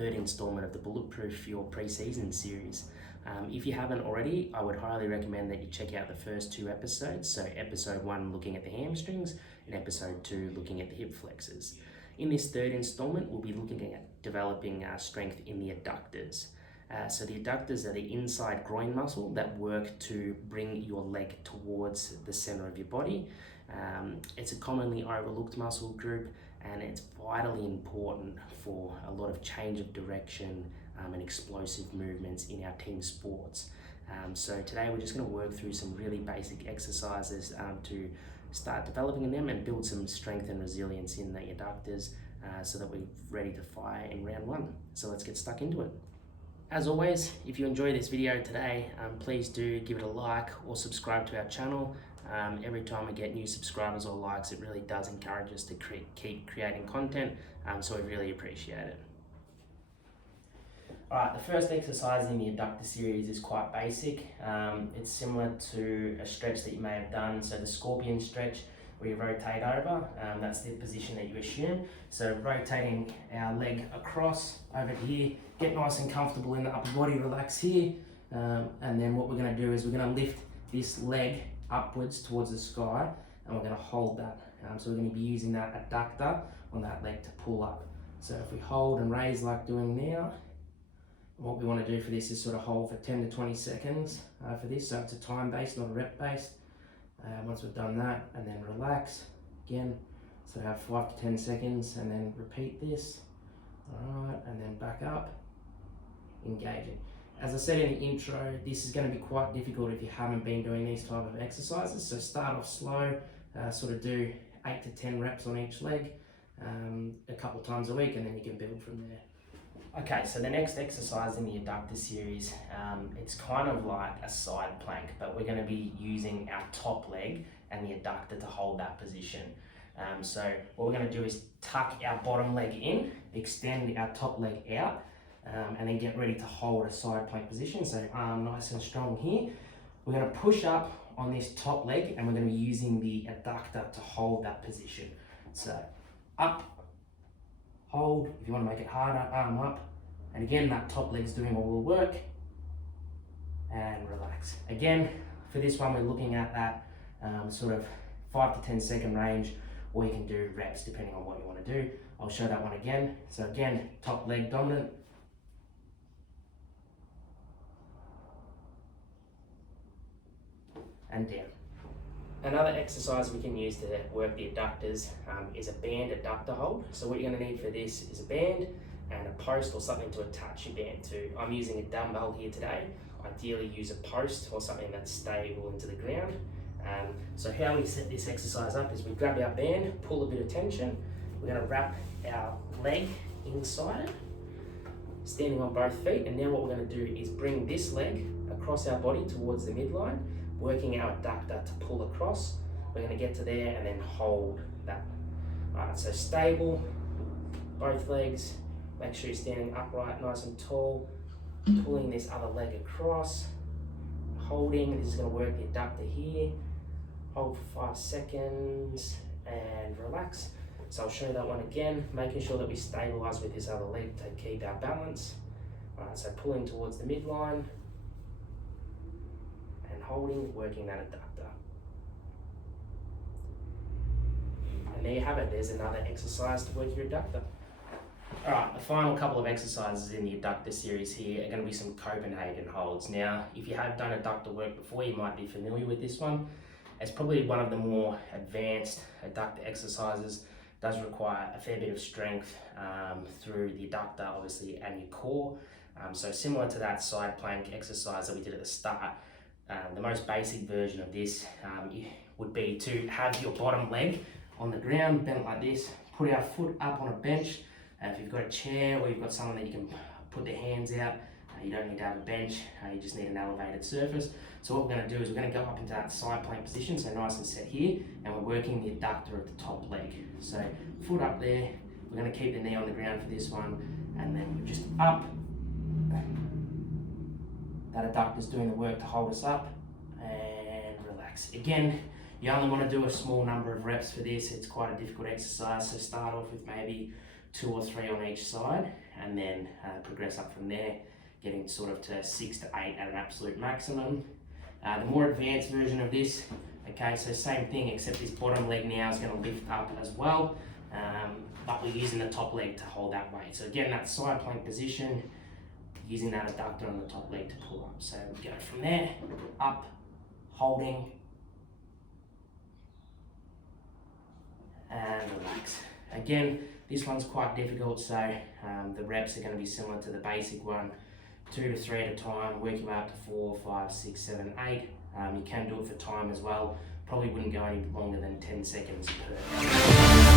third installment of the Bulletproof for your pre-season series. If you haven't already, I would highly recommend that you check out the first two episodes. So episode 1 looking at the hamstrings and episode 2 looking at the hip flexors. In this third installment, we'll be looking at developing strength in the adductors. So the adductors are the inside groin muscle that work to bring your leg towards the center of your body. It's a commonly overlooked muscle group, and it's vitally important for a lot of change of direction and explosive movements in our team sports. So today we're just going to work through some really basic exercises to start developing them and build some strength and resilience in the adductors so that we're ready to fire in round 1. So let's get stuck into it. As always, if you enjoy this video today, please do give it a like or subscribe to our channel. Every time we get new subscribers or likes, it really does encourage us to keep creating content, so we really appreciate it. Alright, the first exercise in the adductor series is quite basic. It's similar to a stretch that you may have done, so the scorpion stretch where you rotate over, that's the position that you assume. So rotating our leg across over here, get nice and comfortable in the upper body, relax here, and then what we're going to do is we're going to lift this leg upwards towards the sky, and we're going to hold that. So we're going to be using that adductor on that leg to pull up. So if we hold and raise like doing now, what we want to do for this is sort of hold for 10 to 20 seconds for this, so it's a time based, not a rep based. Once we've done that, and then relax again, so have 5 to 10 seconds, and then repeat this. Alright, and then back up, engaging. As I said in the intro, this is going to be quite difficult if you haven't been doing these type of exercises, so start off slow, sort of do 8 to 10 reps on each leg a couple times a week, and then you can build from there. Okay, so the next exercise in the adductor series, it's kind of like a side plank, but we're going to be using our top leg and the adductor to hold that position. So what we're going to do is tuck our bottom leg in, extend our top leg out, and then get ready to hold a side plank position. So arm nice and strong here. We're going to push up on this top leg, and we're going to be using the adductor to hold that position. So up, hold. If you want to make it harder, arm up, and again that top leg's doing all the work, and relax. Again, for this one we're looking at that sort of 5 to 10 second range, or you can do reps depending on what you want to do. I'll show that one again. So again, top leg dominant, and down. Another exercise we can use to work the adductors is a band adductor hold. So what you're going to need for this is a band and a post or something to attach your band to. I'm using a dumbbell here today. Ideally use a post or something that's stable into the ground. So how we set this exercise up is we grab our band, pull a bit of tension, we're going to wrap our leg inside it, standing on both feet, and now what we're going to do is bring this leg across our body towards the midline, working our adductor to pull across. We're going to get to there and then hold that. Alright, so stable, both legs, make sure you're standing upright, nice and tall, pulling this other leg across, holding. This is going to work the adductor here. Hold for 5 seconds and relax. So I'll show you that one again, making sure that we stabilize with this other leg to keep our balance. Alright, so pulling towards the midline, holding, working that adductor. And there you have it, there's another exercise to work your adductor. Alright, the final couple of exercises in the adductor series here are going to be some Copenhagen holds. Now, if you have done adductor work before, you might be familiar with this one. It's probably one of the more advanced adductor exercises. It does require a fair bit of strength through the adductor, obviously, and your core. So similar to that side plank exercise that we did at the start, the most basic version of this would be to have your bottom leg on the ground, bent like this, put our foot up on a bench. If you've got a chair or you've got someone that you can put their hands out, you don't need to have a bench, you just need an elevated surface. So what we're going to do is we're going to go up into that side plank position, so nice and set here, and we're working the adductor of the top leg. So foot up there, we're going to keep the knee on the ground for this one, and then we're just up. That adductor's doing the work to hold us up, and relax. Again, you only want to do a small number of reps for this. It's quite a difficult exercise, so start off with maybe 2 or 3 on each side, and then progress up from there, getting sort of to 6 to 8 at an absolute maximum. The more advanced version of this, okay, so same thing, except this bottom leg now is going to lift up as well, but we're using the top leg to hold that weight. So again, that side plank position, using that adductor on the top leg to pull up. So we go from there, up, holding, and relax. Again, this one's quite difficult, so the reps are going to be similar to the basic one. 2 to 3 at a time, work your way up to 4, 5, 6, 7, 8. You can do it for time as well. Probably wouldn't go any longer than 10 seconds per.